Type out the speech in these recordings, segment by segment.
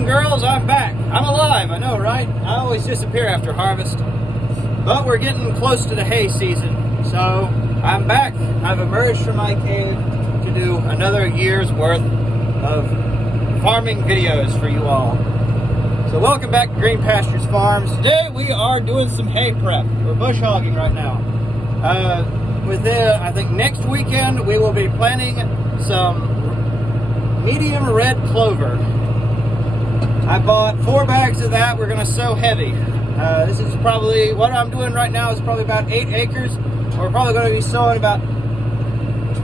and girls, I'm back. I'm alive, I know, right? I always disappear after harvest. But we're getting close to the hay season, so I'm back. I've emerged from my cave to do another year's worth of farming videos for you all. So welcome back to Green Pastures Farms. Today we are doing some hay prep. We're bush hogging right now. I think next weekend we will be planting some Medium Red Clover. I bought 4 bags of that. We're going to sow heavy. This is probably, what I'm doing right now is probably about 8 acres. We're probably going to be sowing about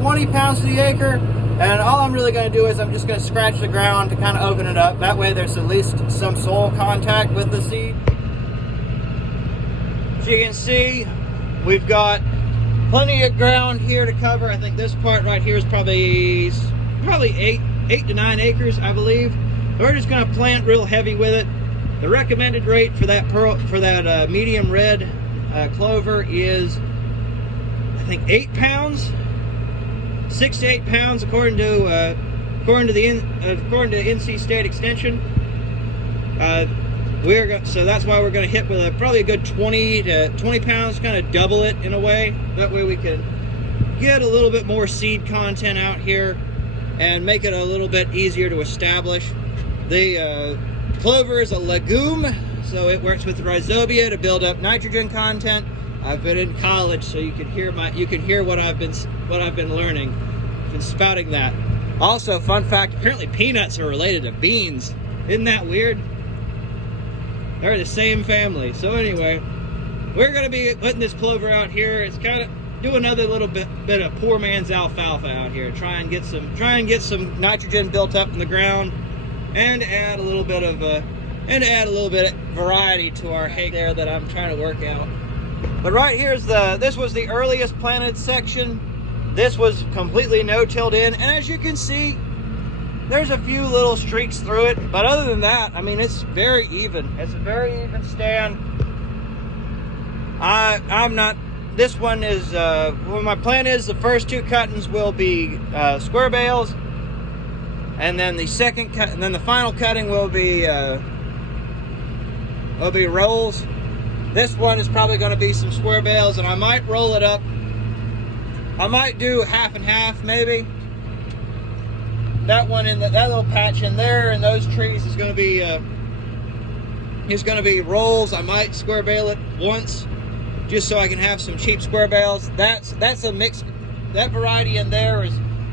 20 pounds to the acre. And all I'm really going to do is I'm just going to scratch the ground to kind of open it up. That way there's at least some soil contact with the seed. As you can see, we've got plenty of ground here to cover. I think this part right here is probably 8 to 9 acres, I believe. We're just going to plant real heavy with it. The recommended rate for that medium red clover is, I think, 8 pounds, 6 to 8 pounds, according to NC State Extension. So that's why we're going to hit with probably a good 20 pounds, kind of double it in a way. That way we can get a little bit more seed content out here and make it a little bit easier to establish. The clover is a legume, so it works with rhizobia to build up nitrogen content. I've been in college, so you can hear what I've been learning. I've been spouting that. Also, fun fact, apparently peanuts are related to beans. Isn't that weird? They're the same family. So anyway, we're going to be putting this clover out here. It's kind of do another little bit of poor man's alfalfa out here. Try and get some nitrogen built up in the ground, and add a little bit of variety to our hay there that I'm trying to work out. But right here's this was the earliest planted section. This was completely no-tilled in, and as you can see, there's a few little streaks through it, but other than that, I mean, it's very even. It's a very even stand. This one is, well, my plan is the first 2 cuttings will be square bales, and then the second cut, and then the final cutting will be rolls. This one is probably going to be some square bales, and I might roll it up. I might do half and half, maybe. That one in that little patch in there, and those trees is going to be rolls. I might square bale it once, just so I can have some cheap square bales. That's a mix. That variety in there is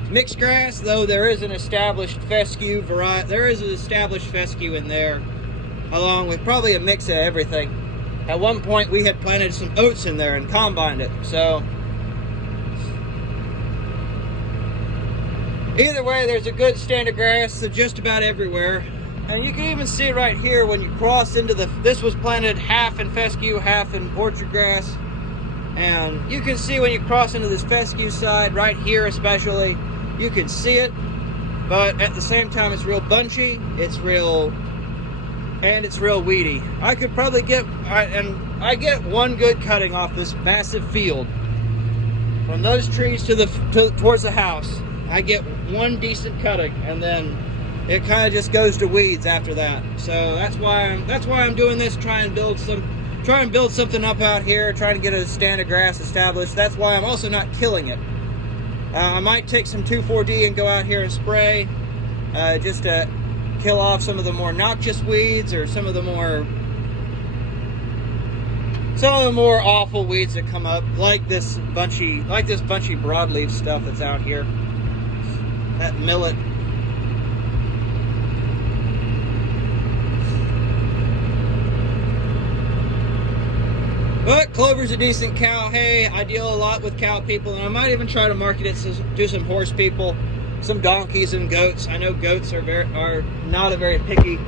mixed grass, though there is an established fescue variety. There is an established fescue in there, along with probably a mix of everything. At one point, we had planted some oats in there and combined it. So either way, there's a good stand of grass just about everywhere. And you can even see right here when you cross into this was planted half in fescue, half in orchard grass. And you can see when you cross into this fescue side, right here especially, you can see it. But at the same time, it's real bunchy, it's real weedy. I could probably I get one good cutting off this massive field. From those trees towards the house, I get one decent cutting, and then it kind of just goes to weeds after that. So that's why I'm doing this, try and build something up out here, trying to get a stand of grass established. That's why I'm also not killing it. I might take some 2,4-D and go out here and spray, just to kill off some of the more noxious weeds, or some of the more awful weeds that come up, like this bunchy broadleaf stuff that's out here. That millet. But clover's a decent cow hay. I deal a lot with cow people, and I might even try to market it to some horse people, some donkeys and goats. I know goats are not a very picky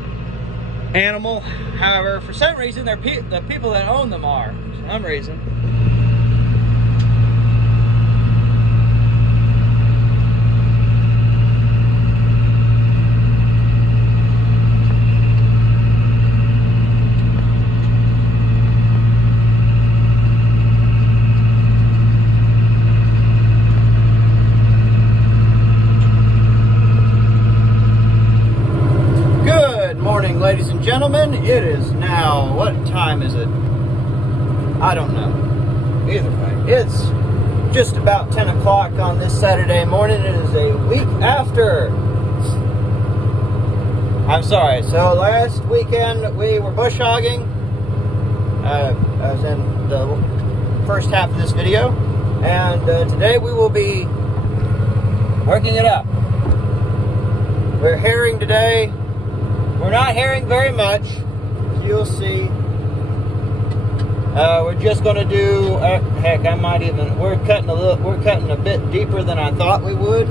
animal. However, for some reason, the people that own them are. For some reason. gentlemen, it is now, what time is it? I don't know. Either way, it's just about 10 o'clock on this Saturday morning. It is a week after. I'm sorry, so last weekend we were bush hogging. I was in the first half of this video. And today we will be working it up. We're herring today. We're not herring very much, as you'll see. We're just going to do. Heck, I might even. We're cutting a bit deeper than I thought we would.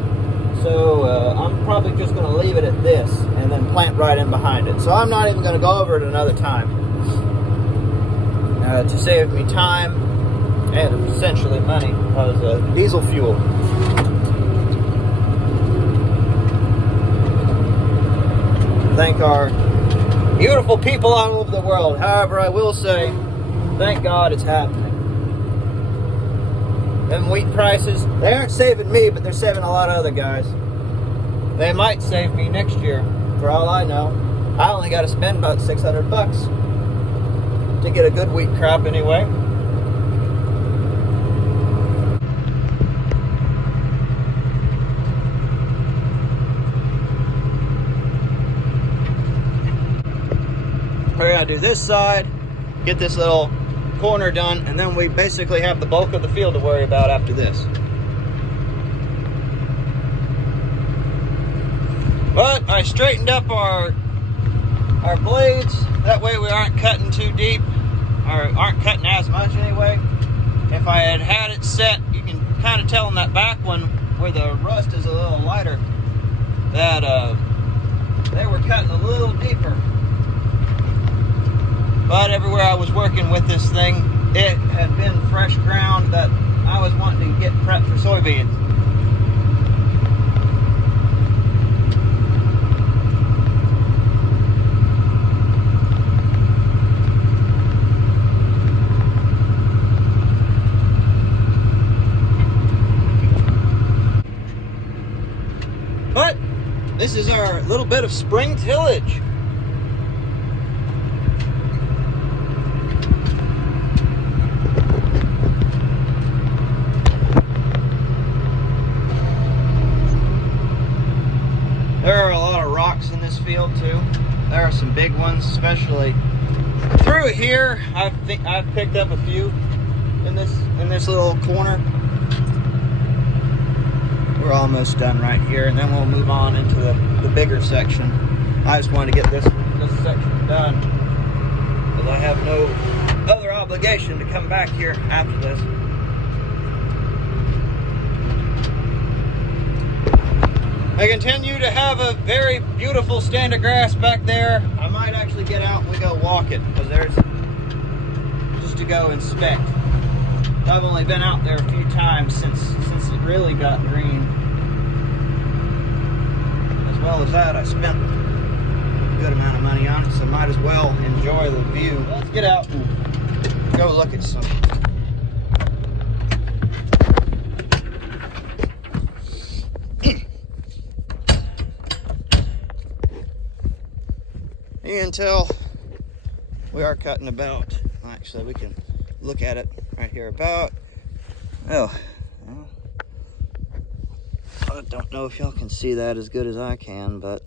So I'm probably just going to leave it at this and then plant right in behind it. So I'm not even going to go over it another time to save me time and essentially money because diesel fuel. Thank our beautiful people all over the world. However, I will say, thank God it's happening. Them wheat prices, they aren't saving me, but they're saving a lot of other guys. They might save me next year, for all I know. I only got to spend about $600 to get a good wheat crop anyway. We're going to do this side, get this little corner done, and then we basically have the bulk of the field to worry about after this. But I straightened up our blades, that way we aren't cutting too deep, or aren't cutting as much anyway. If I had it set, you can kind of tell in that back one where the rust is a little lighter, that they were cutting a little deeper. But everywhere I was working with this thing, it had been fresh ground that I was wanting to get prepped for soybeans. But this is our little bit of spring tillage. There are a lot of rocks in this field too. There are some big ones, especially through here. I've picked up a few in this little corner. We're almost done right here, and then we'll move on into the bigger section. I just wanted to get this section done because I have no other obligation to come back here after this. I continue to have a very beautiful stand of grass back there. I might actually get out and we go walk it, because there's just to go inspect. I've only been out there a few times since it really got green. As well as that, I spent a good amount of money on it, so might as well enjoy the view. Let's get out and go look at some. You can tell we are cutting about, actually we can look at it right here, about, I don't know if y'all can see that as good as I can, but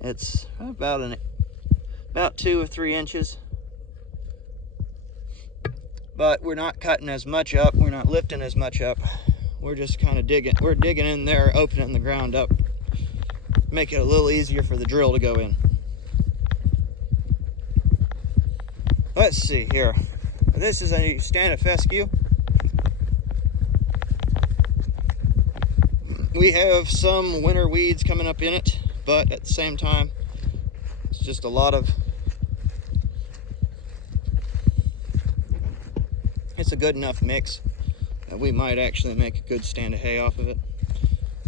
it's about 2 or 3 inches. But we're not cutting as much up, we're not lifting as much up. We're just kind of digging in there, opening the ground up, make it a little easier for the drill to go in. Let's see here. This is a stand of fescue. We have some winter weeds coming up in it, but at the same time, it's just a lot of, it's a good enough mix that we might actually make a good stand of hay off of it.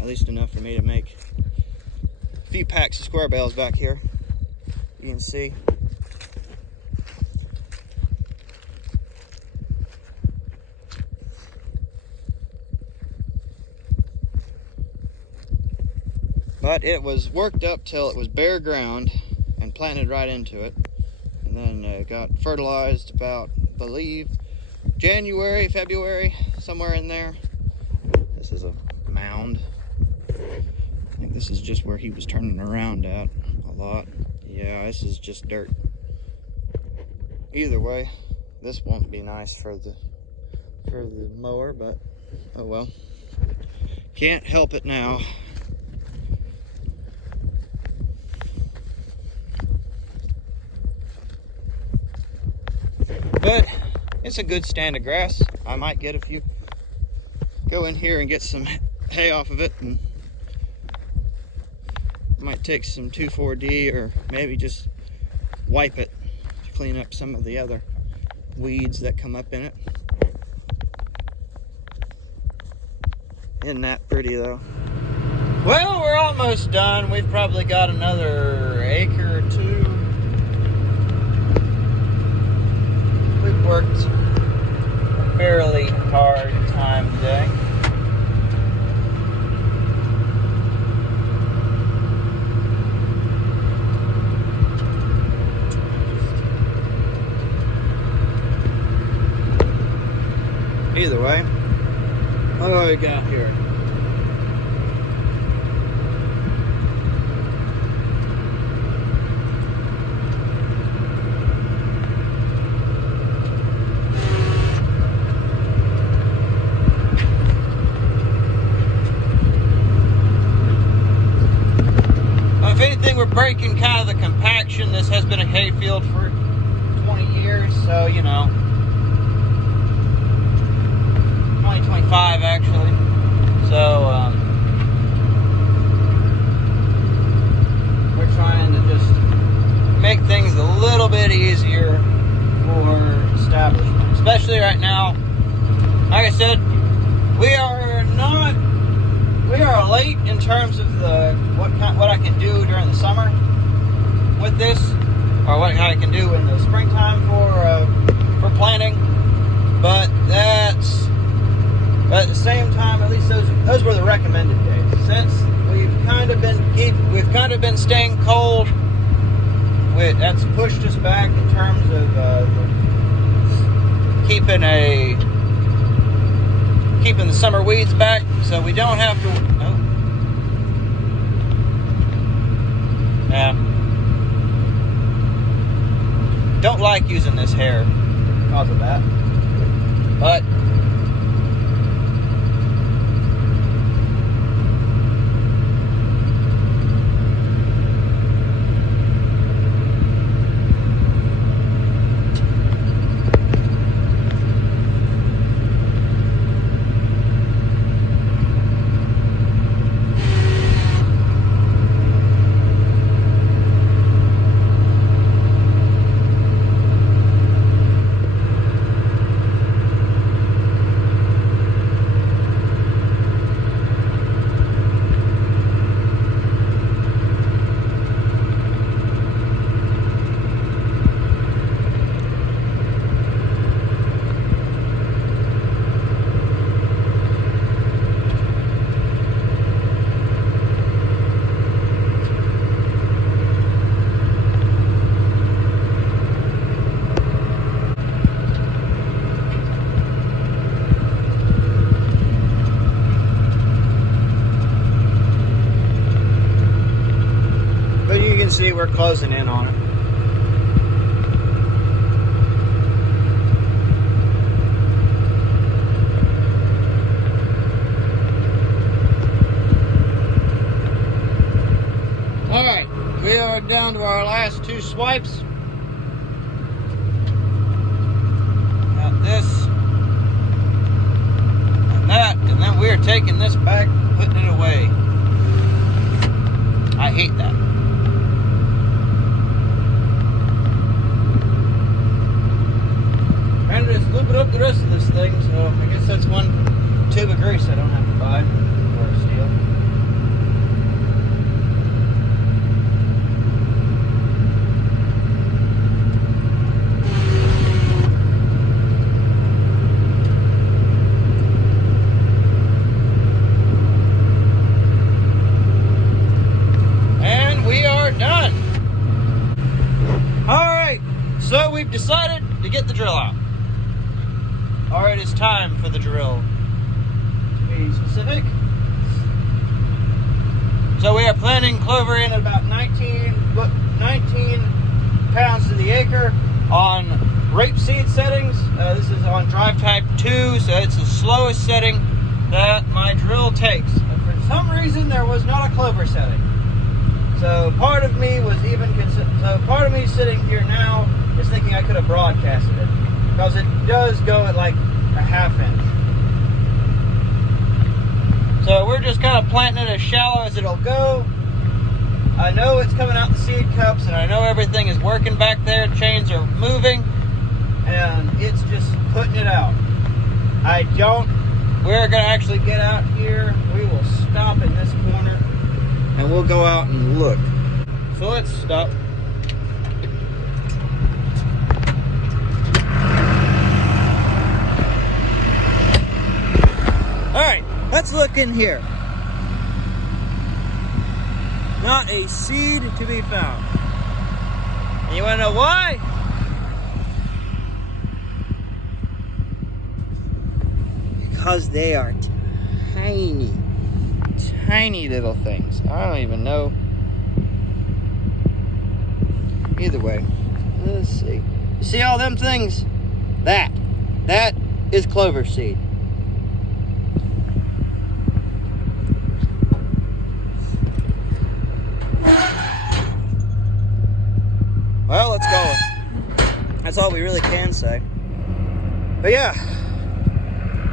At least enough for me to make a few packs of square bales back here. You can see. But it was worked up till it was bare ground, and planted right into it. And then got fertilized about, I believe, January, February, somewhere in there. This is a mound. I think this is just where he was turning around at a lot. Yeah, this is just dirt. Either way, this won't be nice for the mower, but oh well. Can't help it now. But it's a good stand of grass. I might get a few, go in here and get some hay off of it, and might take some 2,4-D or maybe just wipe it to clean up some of the other weeds that come up in it. Isn't that pretty though? Well, we're almost done. We've probably got another acre or two. We've worked a fairly hard time today. Either way, what do we got here? Well, if anything, we're breaking kind of the compaction. This has been a hay field for 20 years, so you know. 2025 actually. So we're trying to just make things a little bit easier for establishment, especially right now. Like I said, we are late in terms of what I can do during the summer with this, or what I can do in the springtime for planting. But at the same time, at least those were the recommended days. Since we've kind of been staying cold, that's pushed us back in terms of keeping the summer weeds back, so we don't have to. Oh, yeah. Don't like using this hair because of that, but. See, we're closing in on it. All right, we are down to our last two swipes. Got this and that, and then we are taking this back, putting it away. I hate that. And just loop it up the rest of this thing, so I guess that's one tube of grease I don't have to buy or steal. And drill out. Or it is time for the drill, to be specific. So we are planting clover in at about 19 pounds to the acre on rapeseed settings. This is on drive type 2, so it's the slowest setting that my drill takes. And for some reason, there was not a clover setting. So part of me sitting here now is thinking I could have broadcasted it, because it does go at like a ½ inch. So we're just kind of planting it as shallow as it'll go. I know it's coming out the seed cups, and I know everything is working back there. Chains are moving, and it's just putting it out. We're gonna actually get out here. We will stop in this corner, and we'll go out and look. So let's stop. All right, let's look in here. Not a seed to be found. And you wanna know why? Because they are tiny, tiny little things. I don't even know. Either way, let's see. You see all them things? That is clover seed. Well, let's go. That's all we really can say. But yeah,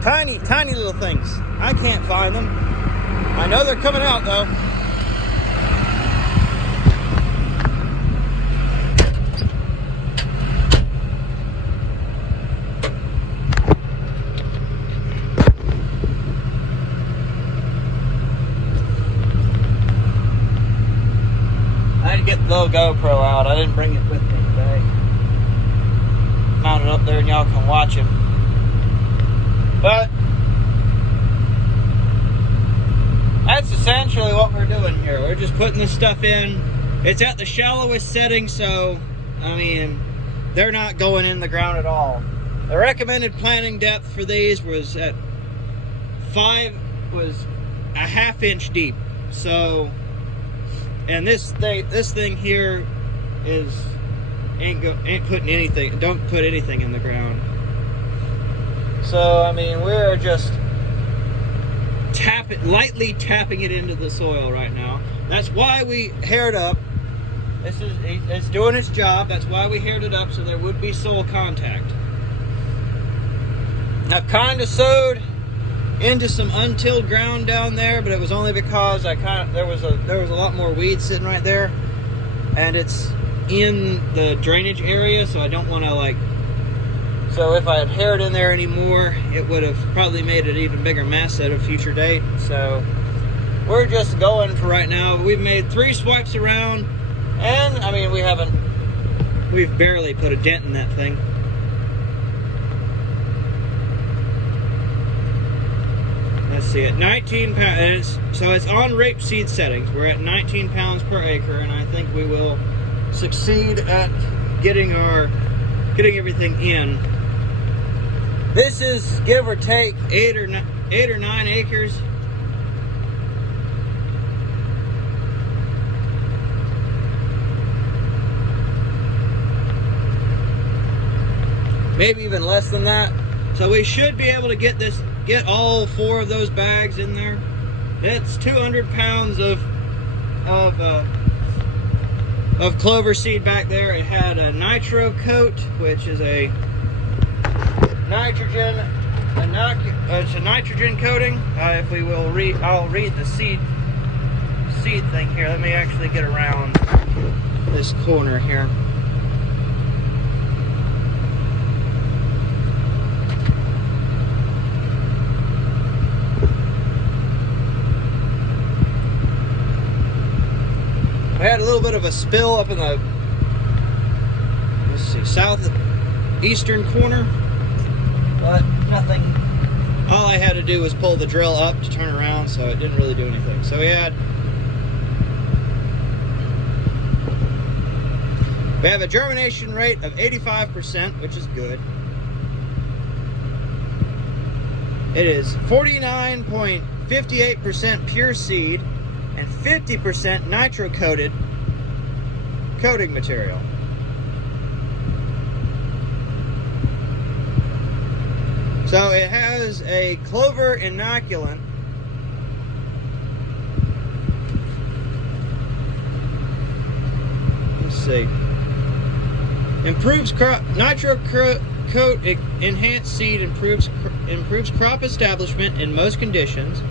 tiny, tiny little things. I can't find them. I know they're coming out though. Get the little GoPro out. I didn't bring it with me today. Mount it up there and y'all can watch him. But that's essentially what we're doing here. We're just putting this stuff in. It's at the shallowest setting, so I mean, they're not going in the ground at all. The recommended planting depth for these was at a ½ inch deep. So, and this thing here is ain't putting anything. Don't put anything in the ground. So I mean, we're just lightly tapping it into the soil right now. That's why we haired up. It's doing its job. That's why we haired it up, so there would be soil contact. I've kind of sowed into some untilled ground down there, but it was only because there was a lot more weeds sitting right there, and it's in the drainage area, so I don't want to so if I had haired in there anymore, it would have probably made an even bigger mess at a future date. So we're just going for right now. We've made 3 swipes around, and I mean, we've barely put a dent in that thing. Let's see, at 19 pounds, so it's on rapeseed settings. We're at 19 pounds per acre, and I think we will succeed at getting everything in. This is give or take 8 or 9 acres. Maybe even less than that. So we should be able to get all 4 of those bags in there. That's 200 pounds of clover seed back there. It had a nitro coat, which is a it's a nitrogen coating. If we will I'll read the seed thing here. Let me actually get around this corner here. We had a little bit of a spill up in the, southeastern corner, but nothing. All I had to do was pull the drill up to turn around, so it didn't really do anything. So we had We have a germination rate of 85%, which is good. It is 49.58% pure seed and 50% nitro-coated coating material. So it has a clover inoculant. Let's see. Improves crop, nitro-coat enhanced seed improves crop establishment in most conditions.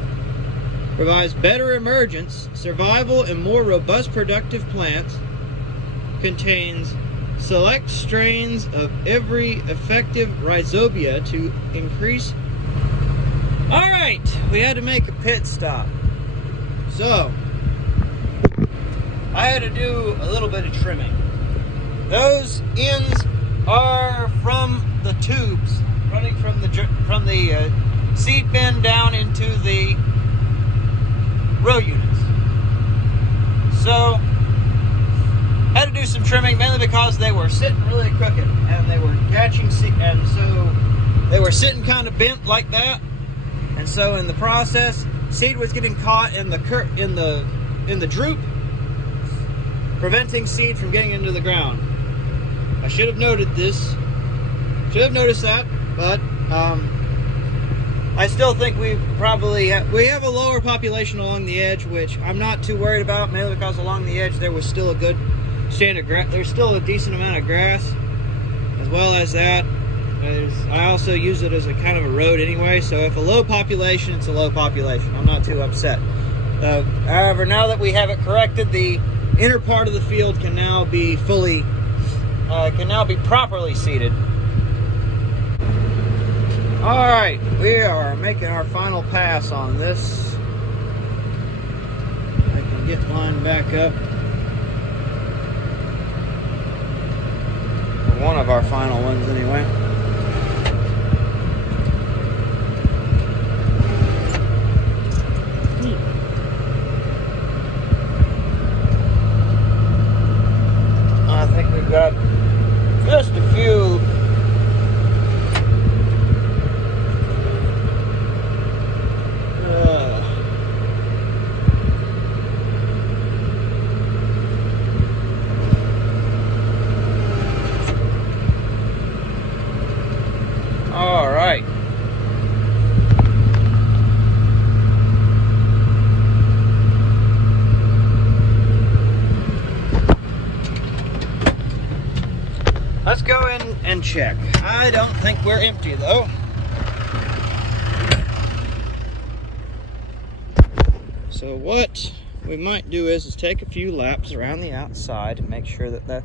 Provides better emergence, survival, and more robust productive plants. Contains select strains of every effective rhizobia to increase. Alright, we had to make a pit stop. So, I had to do a little bit of trimming. Those ends are from the tubes running from the seed bin down into the row units. So, had to do some trimming, mainly because they were sitting really crooked and they were catching seed, and so they were sitting kind of bent like that. And so in the process, seed was getting caught in the droop, preventing seed from getting into the ground. I should have noted this. Should have noticed that, but I still think we have a lower population along the edge, which I'm not too worried about, mainly because along the edge there was still a good stand of grass. There's still a decent amount of grass, as well as that. I also use it as a kind of a road anyway, so if a low population, it's a low population. I'm not too upset. However, now that we have it corrected, the inner part of the field can now be properly seeded. Alright, we are making our final pass on this. I can get lined back up. One of our final ones anyway. I think we've got just a few all right. Let's go in and check. I don't think we're empty though. So what we might do is take a few laps around the outside and make sure that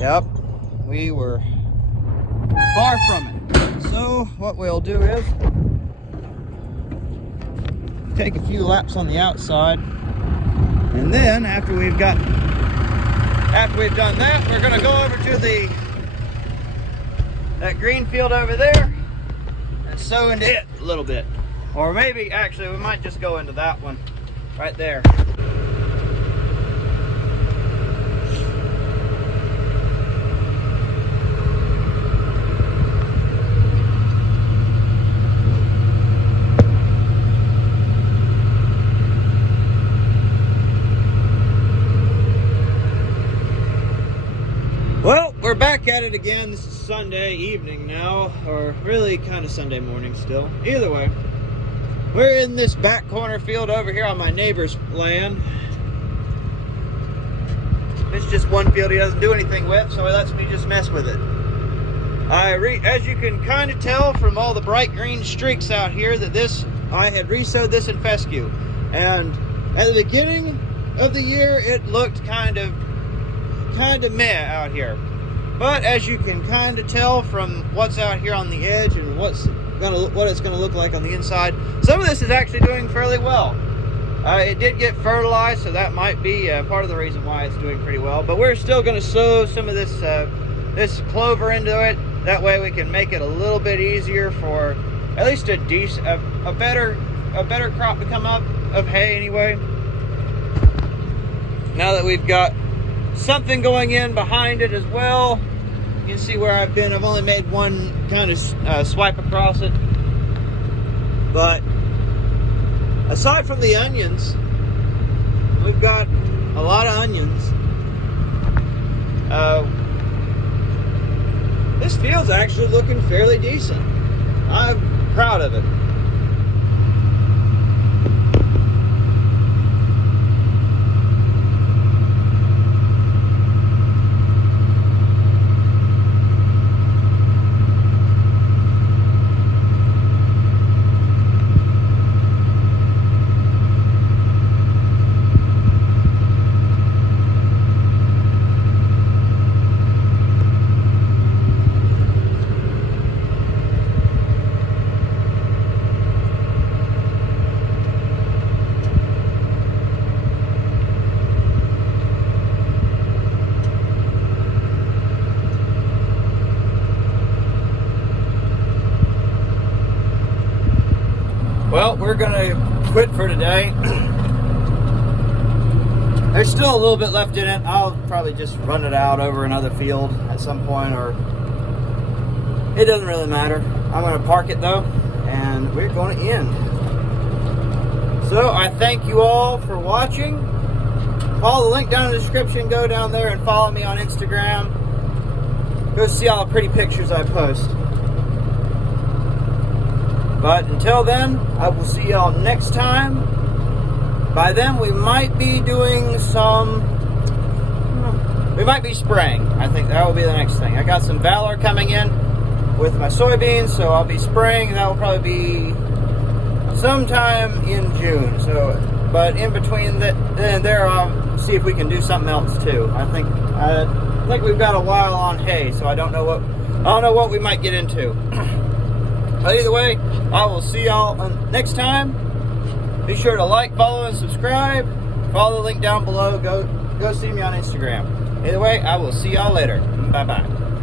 yep, we were far from it. So what we'll do is take a few laps on the outside, and then after we've done that, we're going to go over to that green field over there and sow into it a little bit. Or maybe, actually, we might just go into that one right there. Well, we're back at it again. This is Sunday evening now, or really kind of Sunday morning still. Either way, we're in this back corner field over here on my neighbor's land. It's just one field he doesn't do anything with, so he lets me just mess with it. As you can kind of tell from all the bright green streaks out here, that I had re-sowed this in fescue. And at the beginning of the year, it looked kind of meh out here, but as you can kind of tell from what's out here on the edge and what it's gonna look like on the inside, some of this is actually doing fairly well. It did get fertilized, so that might be part of the reason why it's doing pretty well. But we're still going to sow some of this clover into it. That way we can make it a little bit easier for at least a better crop to come up of hay anyway. Now that we've got something going in behind it as well. You can see where I've been. I've only made one kind of swipe across it. But aside from the onions, we've got a lot of onions. This field's actually looking fairly decent. I'm proud of it. Well, we're gonna quit for today. There's still a little bit left in it. I'll probably just run it out over another field at some point, or it doesn't really matter. I'm gonna park it though, and we're gonna end. So I thank you all for watching. Follow the link down in the description. Go down there and follow me on Instagram. Go see all the pretty pictures I post. But until then, I will see y'all next time. By then, we might be doing we might be spraying. I think that will be the next thing. I got some Valor coming in with my soybeans, so I'll be spraying. That will probably be sometime in June. So, but in between that and there, I'll see if we can do something else too. I think we've got a while on hay, so I don't know what we might get into. But either way, I will see y'all next time. Be sure to like, follow, and subscribe. Follow the link down below. Go see me on Instagram. Either way, I will see y'all later. Bye-bye.